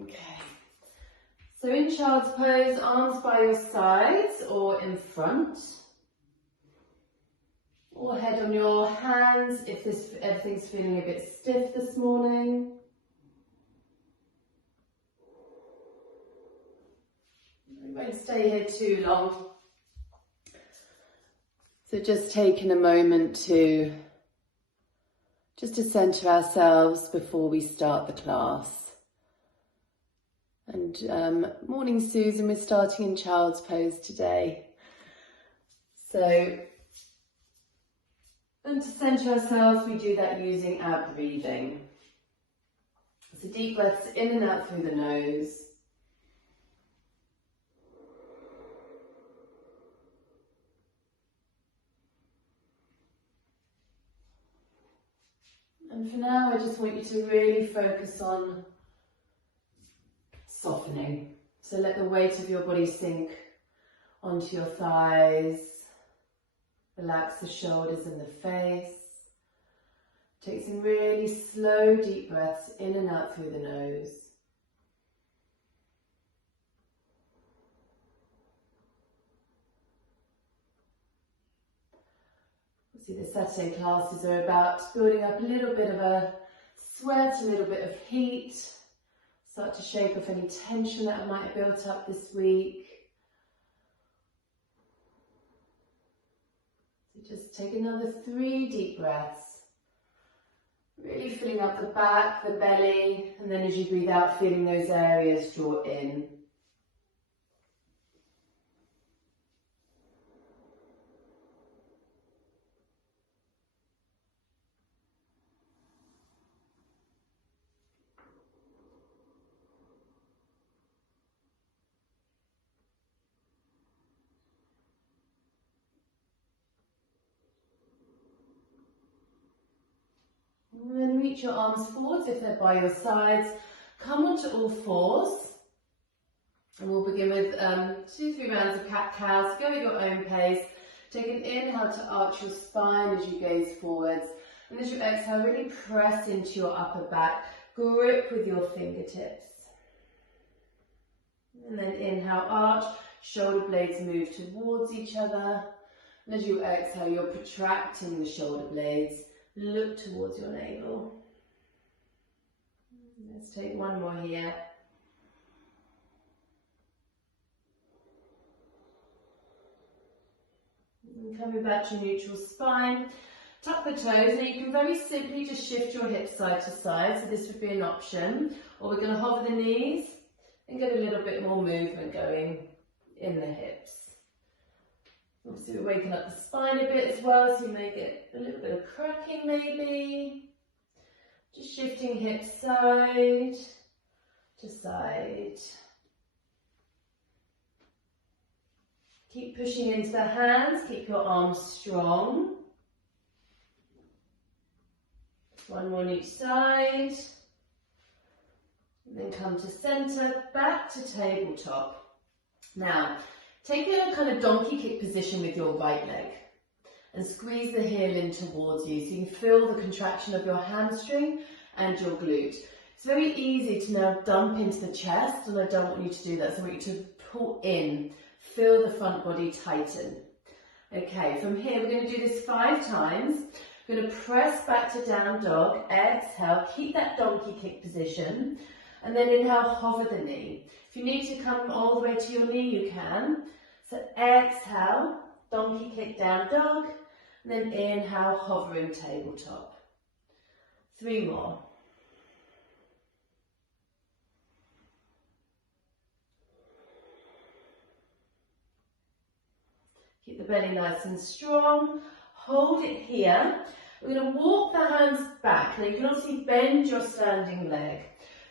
Okay. So in child's pose, arms by your sides or in front. Or head on your hands if everything's feeling a bit stiff this morning. We won't stay here too long. So just taking a moment to center ourselves before we start the class. And morning Susan, we're starting in child's pose today. So, and to center ourselves, we do that using our breathing. So deep breaths in and out through the nose. And for now, I just want you to really focus on softening. So let the weight of your body sink onto your thighs. Relax the shoulders and the face. Take some really slow, deep breaths in and out through the nose. See, the Saturday classes are about building up a little bit of a sweat, a little bit of heat. Start to shake off any tension that might have built up this week. So just take another 3 deep breaths. Really filling up the back, the belly, and then as you breathe out, feeling those areas draw in. And then reach your arms forwards if they're by your sides. Come onto all fours. And we'll begin with 2-3 rounds of cat-cow. Go at your own pace. Take an inhale to arch your spine as you gaze forwards. And as you exhale, really press into your upper back. Grip with your fingertips. And then inhale, arch. Shoulder blades move towards each other. And as you exhale, you're protracting the shoulder blades. Look towards your navel. Let's take one more here. And coming back to neutral spine. Tuck the toes. Now you can very simply just shift your hips side to side. So this would be an option. Or we're going to hover the knees and get a little bit more movement going in the hips. Obviously we're waking up the spine a bit as well, so you may get a little bit of cracking maybe. Just shifting hips side to side. Keep pushing into the hands, keep your arms strong. One more on each side. And then come to centre, back to tabletop. Now, take a kind of donkey kick position with your right leg and squeeze the heel in towards you so you can feel the contraction of your hamstring and your glute. It's very easy to now dump into the chest, and I don't want you to do that, so I want you to pull in, feel the front body tighten. Okay, from here we're going to do this 5 times. We're going to press back to down dog, exhale, keep that donkey kick position, and then inhale, hover the knee. If you need to come all the way to your knee, you can. So exhale, donkey kick down dog, and then inhale, hovering tabletop. 3 more. Keep the belly nice and strong. Hold it here. We're going to walk the hands back. Now you can also bend your standing leg.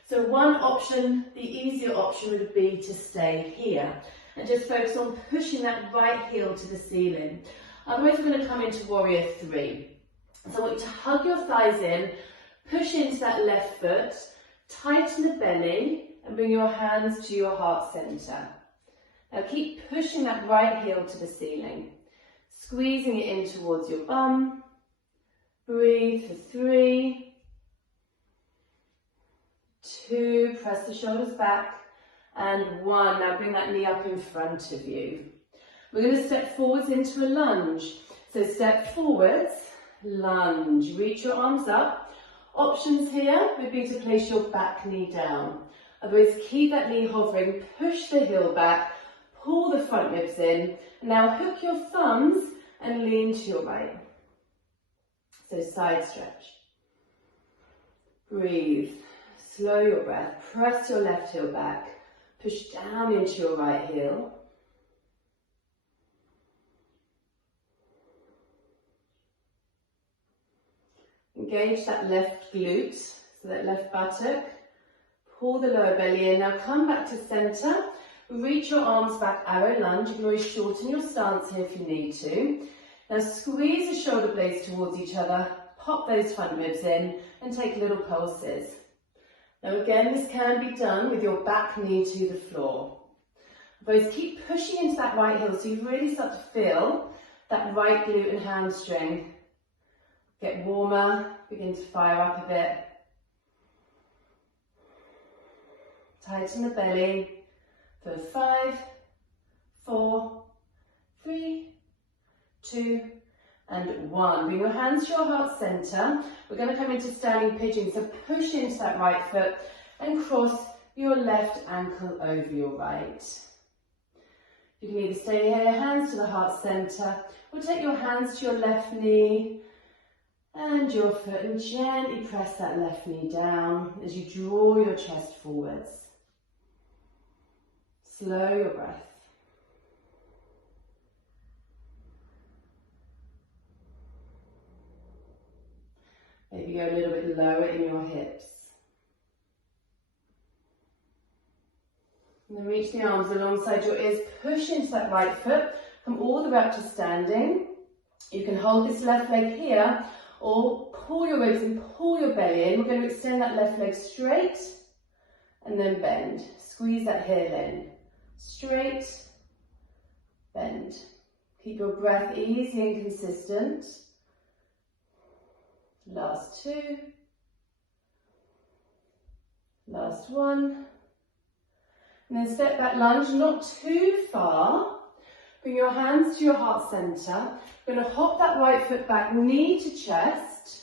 So one option, the easier option would be to stay here and just focus on pushing that right heel to the ceiling. Otherwise we're going to come into warrior 3. So I want you to hug your thighs in, push into that left foot, tighten the belly and bring your hands to your heart centre. Now keep pushing that right heel to the ceiling, squeezing it in towards your bum. Breathe for 3, 2, press the shoulders back, and 1. Now bring that knee up in front of you. We're going to step forwards into a lunge. So step forwards, lunge, reach your arms up. Options here would be to place your back knee down. Otherwise, keep that knee hovering, push the heel back, pull the front ribs in. Now hook your thumbs and lean to your right. So side stretch. Breathe. Slow your breath. Press your left heel back. Push down into your right heel. Engage that left glute, so that left buttock. Pull the lower belly in. Now come back to center. Reach your arms back, arrow lunge. You can always shorten your stance here if you need to. Now squeeze the shoulder blades towards each other. Pop those front ribs in and take little pulses. Now again, this can be done with your back knee to the floor. Both keep pushing into that right heel so you really start to feel that right glute and hamstring. Get warmer, begin to fire up a bit. Tighten the belly for 5, 4, 3, 2, and 1. Bring your hands to your heart center. We're going to come into standing pigeon. So push into that right foot and cross your left ankle over your right. You can either stay here, your hands to the heart center, or take your hands to your left knee and your foot and gently press that left knee down as you draw your chest forwards. Slow your breath. Maybe go a little bit lower in your hips. And then reach the arms alongside your ears. Push into that right foot. Come all the way up to standing. You can hold this left leg here or pull your ribs and pull your belly in. We're going to extend that left leg straight and then bend. Squeeze that heel in. Straight, bend. Keep your breath easy and consistent. Last 2. Last 1. And then step back lunge, not too far. Bring your hands to your heart center. We're going to hop that right foot back, knee to chest.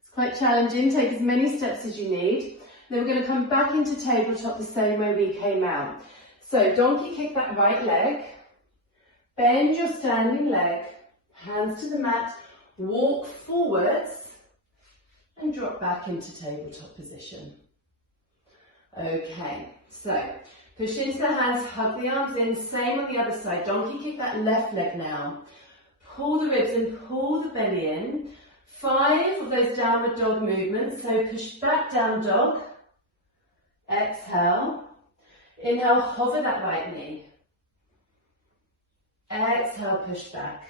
It's quite challenging, take as many steps as you need. Then we're going to come back into tabletop the same way we came out. So donkey kick that right leg. Bend your standing leg. Hands to the mat. Walk forwards and drop back into tabletop position. Okay, so push into the hands, hug the arms in, same on the other side. Donkey kick that left leg now. Pull the ribs and pull the belly in. 5 of those downward dog movements, so push back, down dog. Exhale. Inhale, hover that right knee. Exhale, push back.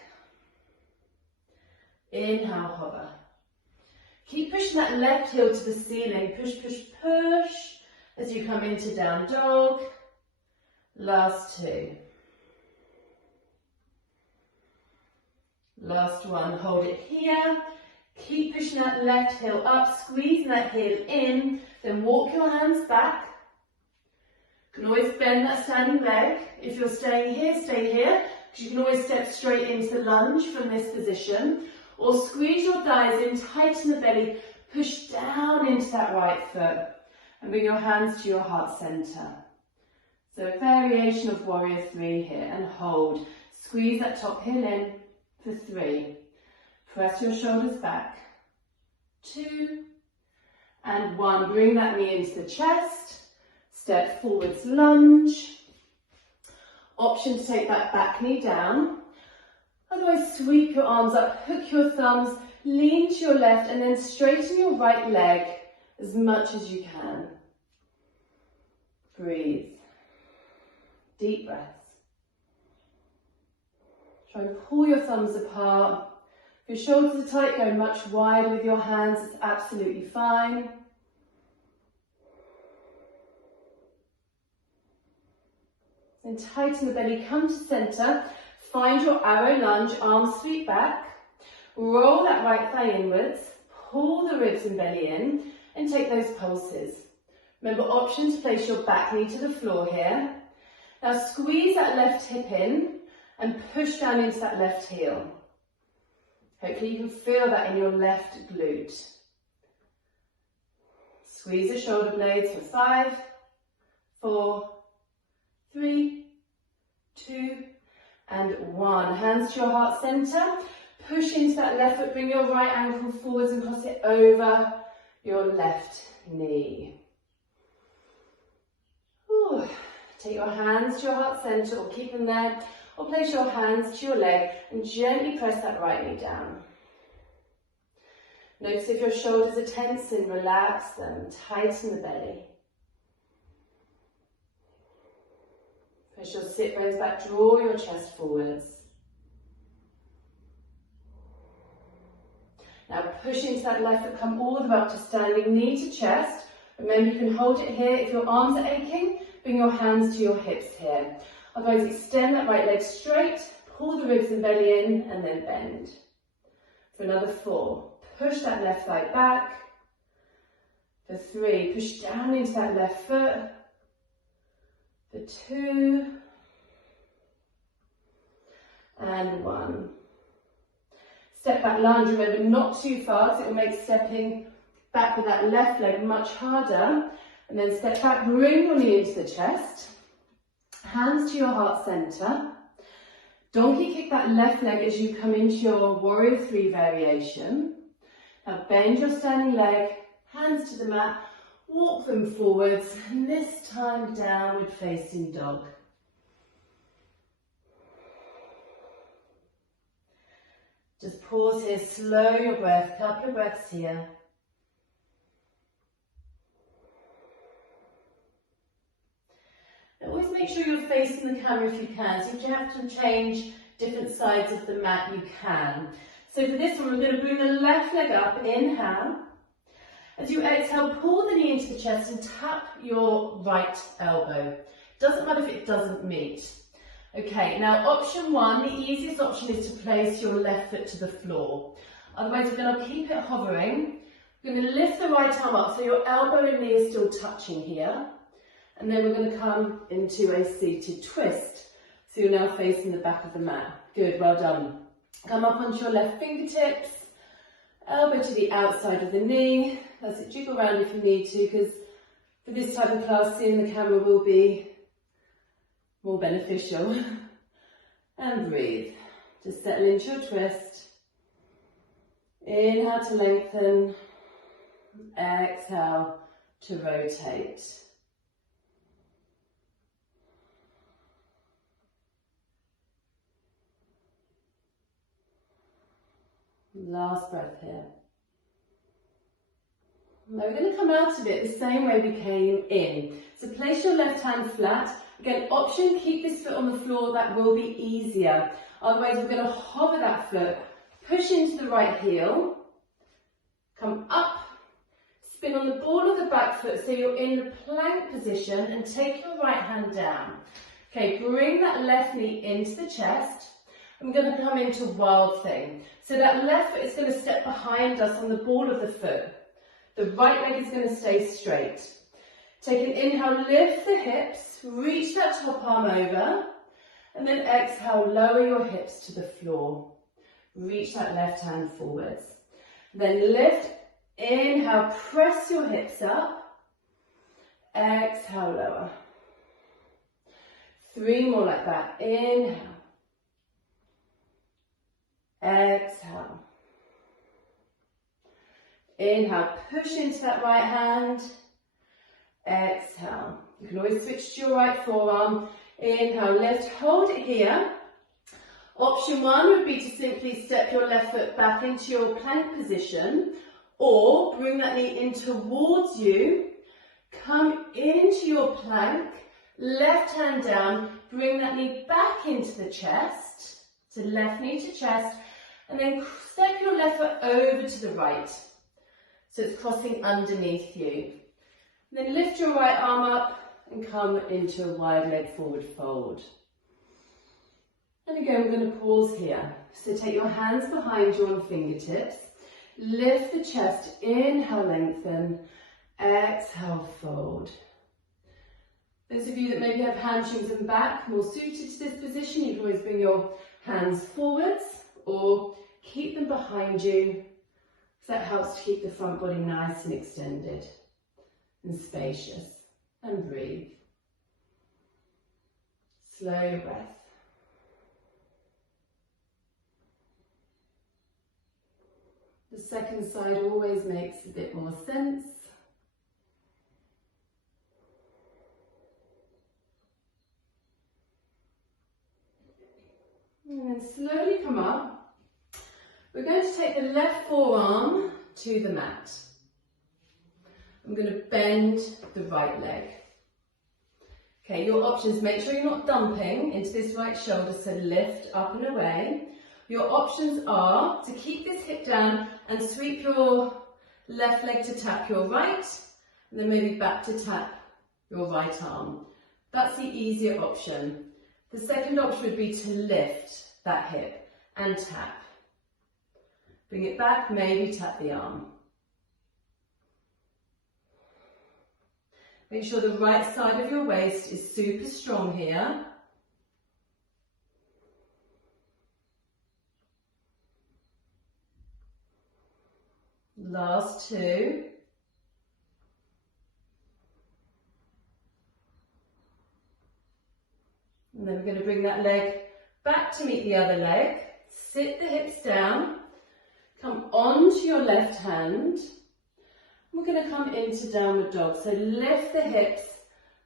Inhale, hover. Keep pushing that left heel to the ceiling. Push, push, push as you come into down dog. Last 2. Last 1. Hold it here. Keep pushing that left heel up, squeezing that heel in. Then walk your hands back. You can always bend that standing leg. If you're staying here, stay here. You can always step straight into lunge from this position. Or squeeze your thighs in, tighten the belly, push down into that right foot. And bring your hands to your heart center. So a variation of warrior 3 here. And hold. Squeeze that top heel in for 3. Press your shoulders back. 2. And 1. Bring that knee into the chest. Step forwards, lunge. Option to take that back knee down. Otherwise, sweep your arms up, hook your thumbs, lean to your left, and then straighten your right leg as much as you can. Breathe. Deep breaths. Try and pull your thumbs apart. If your shoulders are tight, go much wider with your hands. It's absolutely fine. Then tighten the belly, come to center. Find your arrow lunge, arms sweep back. Roll that right thigh inwards. Pull the ribs and belly in and take those pulses. Remember, option to place your back knee to the floor here. Now squeeze that left hip in and push down into that left heel. Hopefully you can feel that in your left glute. Squeeze the shoulder blades for 5, 4, 3, 2, and 1. Hands to your heart center. Push into that left foot. Bring your right ankle forwards and cross it over your left knee. Ooh. Take your hands to your heart center, or keep them there, or place your hands to your leg and gently press that right knee down. Notice if your shoulders are tense, and relax them, tighten the belly. Push your sit bones back, draw your chest forwards. Now push into that left foot, come all the way up to standing, knee to chest. Remember, you can hold it here. If your arms are aching, bring your hands to your hips here. Otherwise, extend that right leg straight, pull the ribs and belly in, and then bend. For another 4, push that left thigh back. For 3, push down into that left foot. For 2, and 1. Step back lunge, remember not too fast, it will make stepping back with that left leg much harder. And then step back, bring your knee into the chest, hands to your heart center. Donkey kick that left leg as you come into your warrior 3 variation. Now bend your standing leg, hands to the mat, walk them forwards, and this time downward facing dog. Just pause here, slow your breath, couple of breaths here. Now always make sure you're facing the camera if you can. So if you have to change different sides of the mat, you can. So for this one, we're going to bring the left leg up, inhale. As you exhale, pull the knee into the chest and tap your right elbow. Doesn't matter if it doesn't meet. Okay, now option 1, the easiest option is to place your left foot to the floor. Otherwise, we're going to keep it hovering. We're going to lift the right arm up so your elbow and knee is still touching here. And then we're going to come into a seated twist. So you're now facing the back of the mat. Good, well done. Come up onto your left fingertips, elbow to the outside of the knee. That's it, jiggle around if you need to, because for this type of class, seeing the camera will be more beneficial. And breathe. Just settle into your twist. Inhale to lengthen. Exhale to rotate. Last breath here. Now we're going to come out of it the same way we came in. So place your left hand flat. Again, option, keep this foot on the floor, that will be easier. Otherwise, we're going to hover that foot, push into the right heel, come up, spin on the ball of the back foot so you're in the plank position, and take your right hand down. Okay, bring that left knee into the chest. I'm going to come into wild thing. So that left foot is going to step behind us on the ball of the foot. The right leg is going to stay straight. Take an inhale, lift the hips, reach that top arm over, and then exhale, lower your hips to the floor. Reach that left hand forwards. Then lift, inhale, press your hips up, exhale, lower. 3 more like that, inhale, exhale. Inhale, push into that right hand. Exhale. You can always switch to your right forearm. Inhale, lift, hold it here. Option 1 would be to simply step your left foot back into your plank position, or bring that knee in towards you, come into your plank, left hand down, bring that knee back into the chest, so left knee to chest, and then step your left foot over to the right. So it's crossing underneath you. And then lift your right arm up and come into a wide leg forward fold. And again, we're going to pause here. So take your hands behind you on fingertips. Lift the chest, inhale, lengthen. Exhale, fold. Those of you that maybe have hamstrings and back more suited to this position, you can always bring your hands forwards or keep them behind you. So that helps to keep the front body nice and extended and spacious. And breathe. Slow your breath. The second side always makes a bit more sense. And then slowly come up. We're going to take the left forearm to the mat. I'm going to bend the right leg. Okay, your options, make sure you're not dumping into this right shoulder, so lift up and away. Your options are to keep this hip down and sweep your left leg to tap your right, and then maybe back to tap your right arm. That's the easier option. The second option would be to lift that hip and tap. Bring it back, maybe tap the arm. Make sure the right side of your waist is super strong here. Last two. And then we're going to bring that leg back to meet the other leg. Sit the hips down. Come onto your left hand. We're going to come into downward dog. So lift the hips,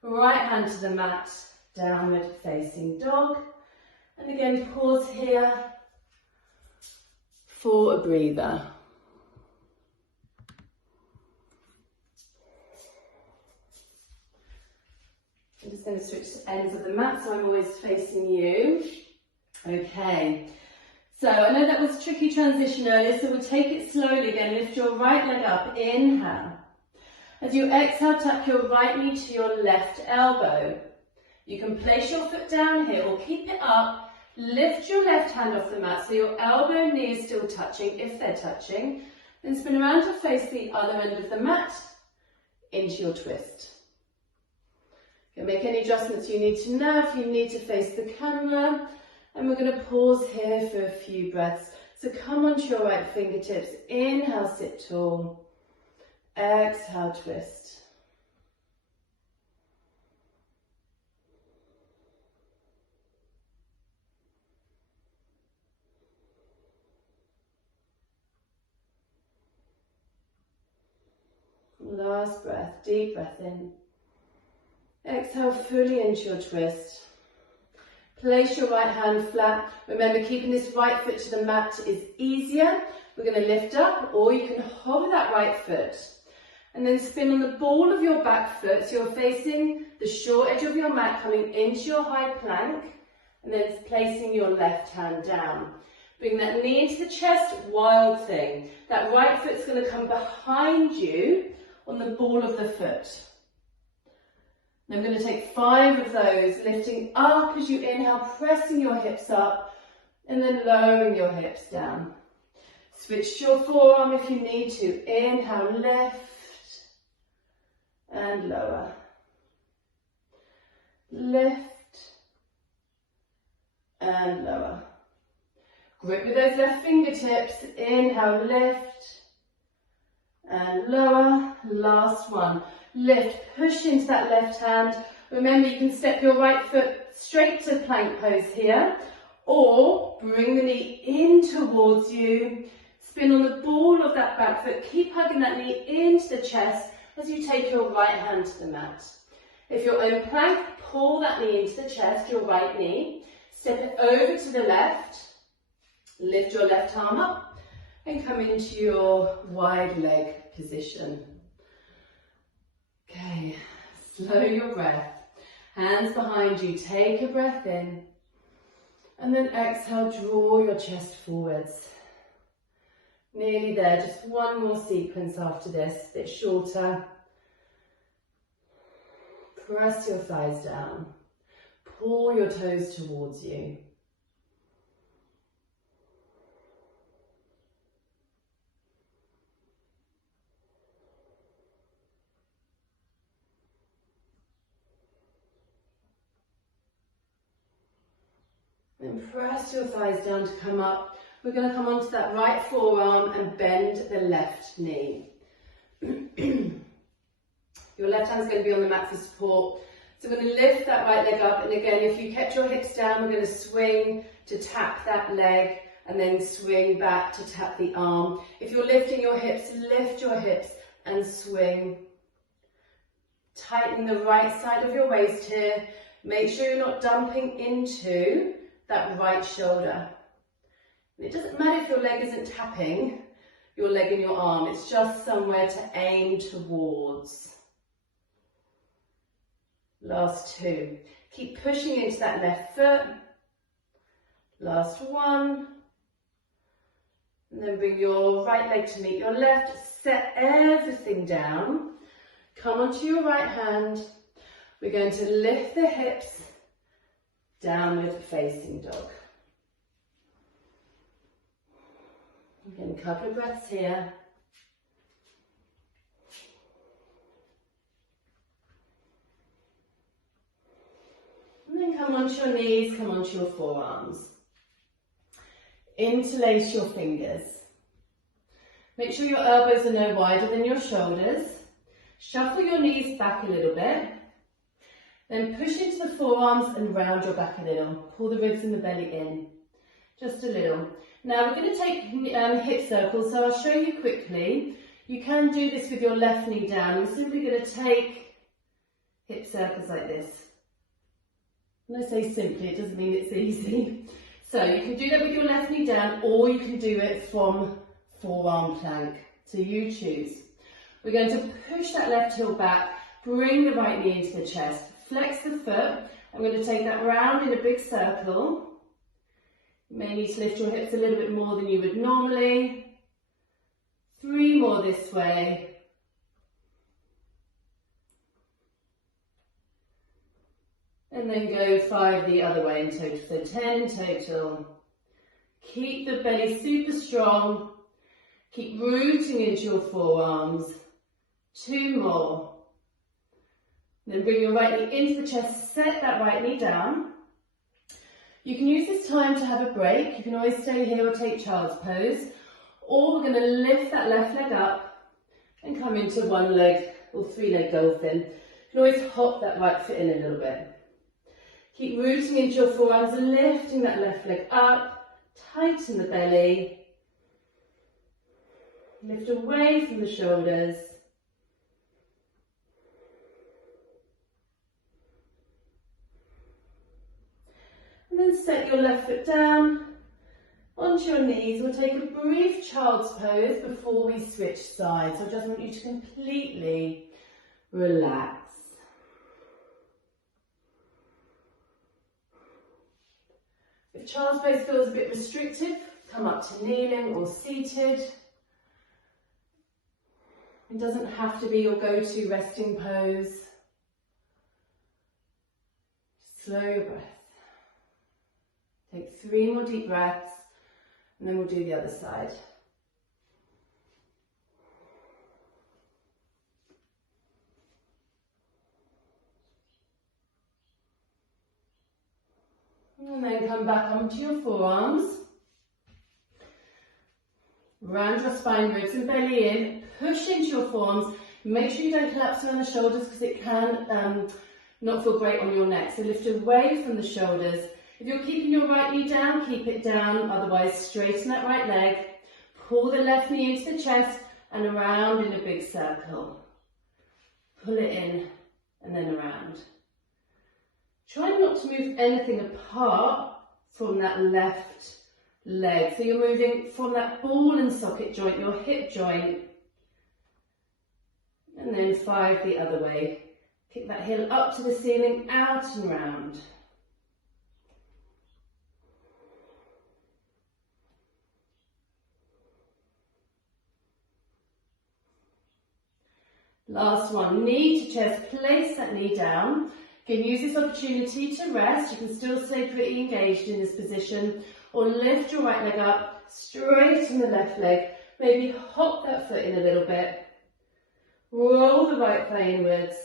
right hand to the mat, downward facing dog. And again, pause here for a breather. I'm just going to switch to ends of the mat so I'm always facing you. Okay. So I know that was a tricky transition earlier, so we'll take it slowly again. Lift your right leg up, inhale. As you exhale, tap your right knee to your left elbow. You can place your foot down here or keep it up. Lift your left hand off the mat so your elbow and knee is still touching, if they're touching. Then spin around to face the other end of the mat into your twist. You can make any adjustments you need to know if you need to face the camera. And we're going to pause here for a few breaths. So come onto your right fingertips. Inhale, sit tall. Exhale, twist. Last breath, deep breath in. Exhale fully into your twist. Place your right hand flat. Remember, keeping this right foot to the mat is easier. We're going to lift up, or you can hover that right foot. And then spin on the ball of your back foot, so you're facing the short edge of your mat, coming into your high plank, and then placing your left hand down. Bring that knee into the chest, wild thing. That right foot's going to come behind you on the ball of the foot. And I'm going to take 5 of those, lifting up as you inhale, pressing your hips up, and then lowering your hips down. Switch your forearm if you need to. Inhale, lift, and lower. Lift, and lower. Grip with those left fingertips. Inhale, lift, and lower. Last one. Lift, push into that left hand. Remember, you can step your right foot straight to plank pose here, or bring the knee in towards you. Spin on the ball of that back foot. Keep hugging that knee into the chest as you take your right hand to the mat. If you're in plank, pull that knee into the chest, your right knee. Step it over to the left. Lift your left arm up and come into your wide leg position. Okay, slow your breath. Hands behind you, take a breath in. And then exhale, draw your chest forwards. Nearly there, just one more sequence after this, a bit shorter. Press your thighs down. Pull your toes towards you. Then press your thighs down to come up. We're going to come onto that right forearm and bend the left knee. Your left hand's going to be on the mat for support. So we're going to lift that right leg up, and again, if you kept your hips down, we're going to swing to tap that leg and then swing back to tap the arm. If you're lifting your hips, lift your hips and swing. Tighten the right side of your waist here. Make sure you're not dumping into that right shoulder. And it doesn't matter if your leg isn't tapping your leg and your arm, it's just somewhere to aim towards. Last two. Keep pushing into that left foot. Last one. And then bring your right leg to meet your left. Set everything down. Come onto your right hand. We're going to lift the hips. Downward facing dog. Again, a couple of breaths here. And then come onto your knees, come onto your forearms. Interlace your fingers. Make sure your elbows are no wider than your shoulders. Shuffle your knees back a little bit. Then push into the forearms and round your back a little. Pull the ribs and the belly in. Just a little. Now we're going to take hip circles, so I'll show you quickly. You can do this with your left knee down. We're simply going to take hip circles like this. When I say simply, it doesn't mean it's easy. So you can do that with your left knee down, or you can do it from forearm plank. So you choose. We're going to push that left heel back, bring the right knee into the chest, flex the foot. I'm going to take that round in a big circle. You may need to lift your hips a little bit more than you would normally. 3 more this way. And then go 5 the other way in total, so 10 in total. Keep the belly super strong. Keep rooting into your forearms. 2 more. Then bring your right knee into the chest, set that right knee down. You can use this time to have a break. You can always stay here or take child's pose. Or we're going to lift that left leg up and come into 1 leg or 3-leg dolphin. You can always hop that right foot in a little bit. Keep rooting into your forearms and lifting that left leg up. Tighten the belly. Lift away from the shoulders. And then set your left foot down onto your knees. We'll take a brief child's pose before we switch sides. So I just want you to completely relax. If child's pose feels a bit restrictive, come up to kneeling or seated. It doesn't have to be your go-to resting pose. Slow your breath. Take 3 more deep breaths, and then we'll do the other side. And then come back onto your forearms. Round your spine, ribs and belly in. Push into your forearms. Make sure you don't collapse around the shoulders because it can not feel great on your neck. So lift away from the shoulders. If you're keeping your right knee down, keep it down. Otherwise, straighten that right leg. Pull the left knee into the chest and around in a big circle. Pull it in and then around. Try not to move anything apart from that left leg. So you're moving from that ball and socket joint, your hip joint. And then 5 the other way. Kick that heel up to the ceiling, out and round. Last one, knee to chest, place that knee down. You can use this opportunity to rest. You can still stay pretty engaged in this position, or lift your right leg up, straighten the left leg, maybe hop that foot in a little bit, roll the right thigh inwards.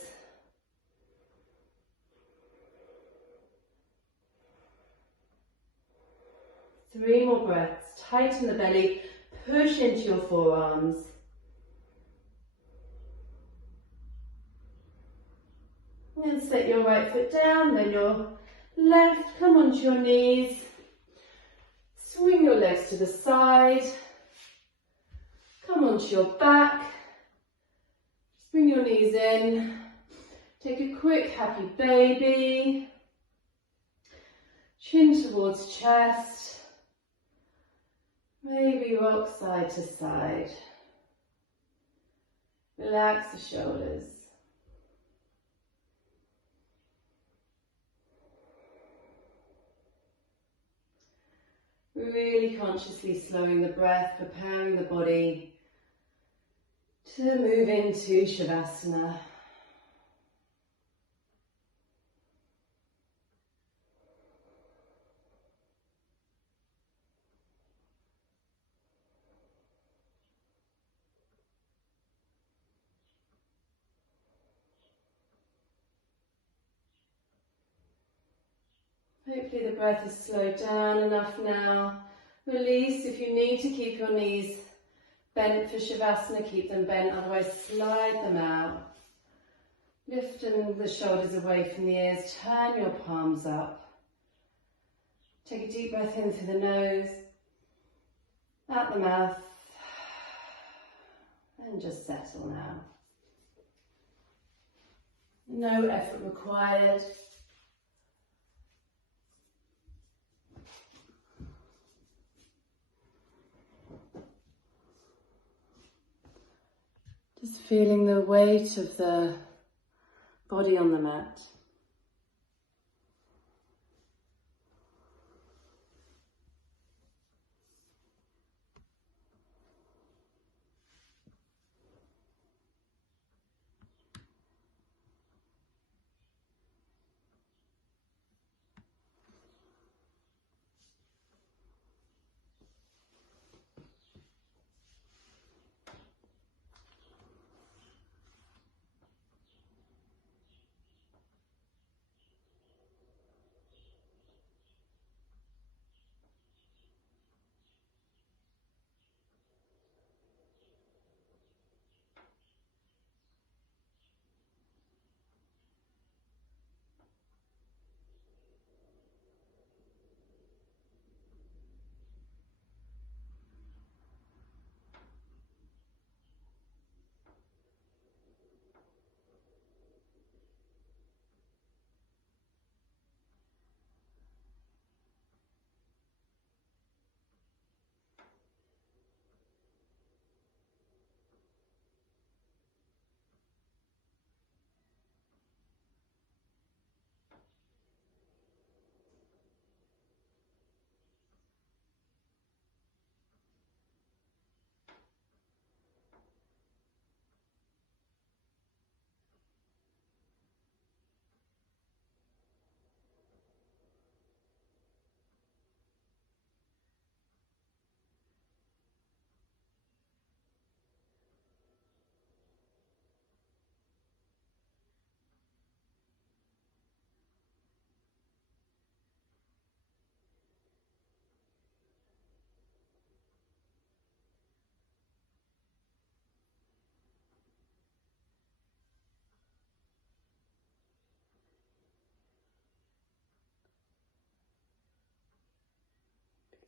3 more breaths. Tighten the belly, push into your forearms. And then set your right foot down, then your left. Come onto your knees. Swing your legs to the side. Come onto your back. Bring your knees in. Take a quick happy baby. Chin towards chest. Maybe rock side to side. Relax the shoulders. Really consciously slowing the breath, preparing the body to move into Shavasana. Hopefully the breath is slowed down enough now. Release if you need to keep your knees bent for Shavasana, keep them bent, otherwise slide them out. Lifting the shoulders away from the ears, turn your palms up. Take a deep breath in through the nose, out the mouth, and just settle now. No effort required. Just feeling the weight of the body on the mat.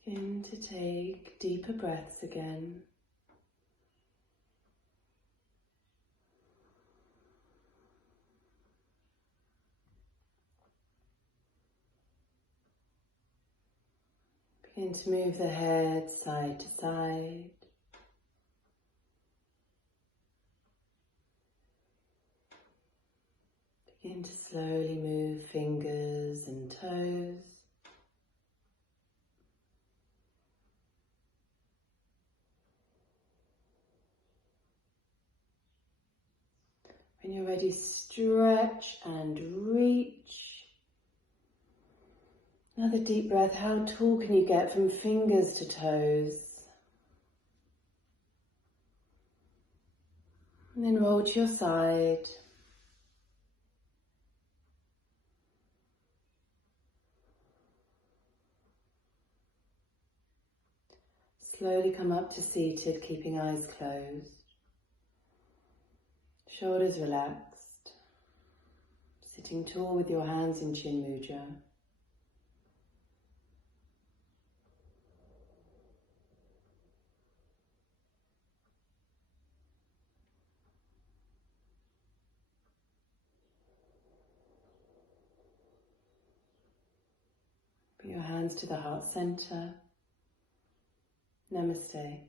Begin to take deeper breaths again. Begin to move the head side to side. Begin to slowly move fingers and toes. When you're ready, stretch and reach. Another deep breath. How tall can you get from fingers to toes? And then roll to your side. Slowly come up to seated, keeping eyes closed. Shoulders relaxed. Sitting tall with your hands in Chin Mudra. Put your hands to the heart center. Namaste.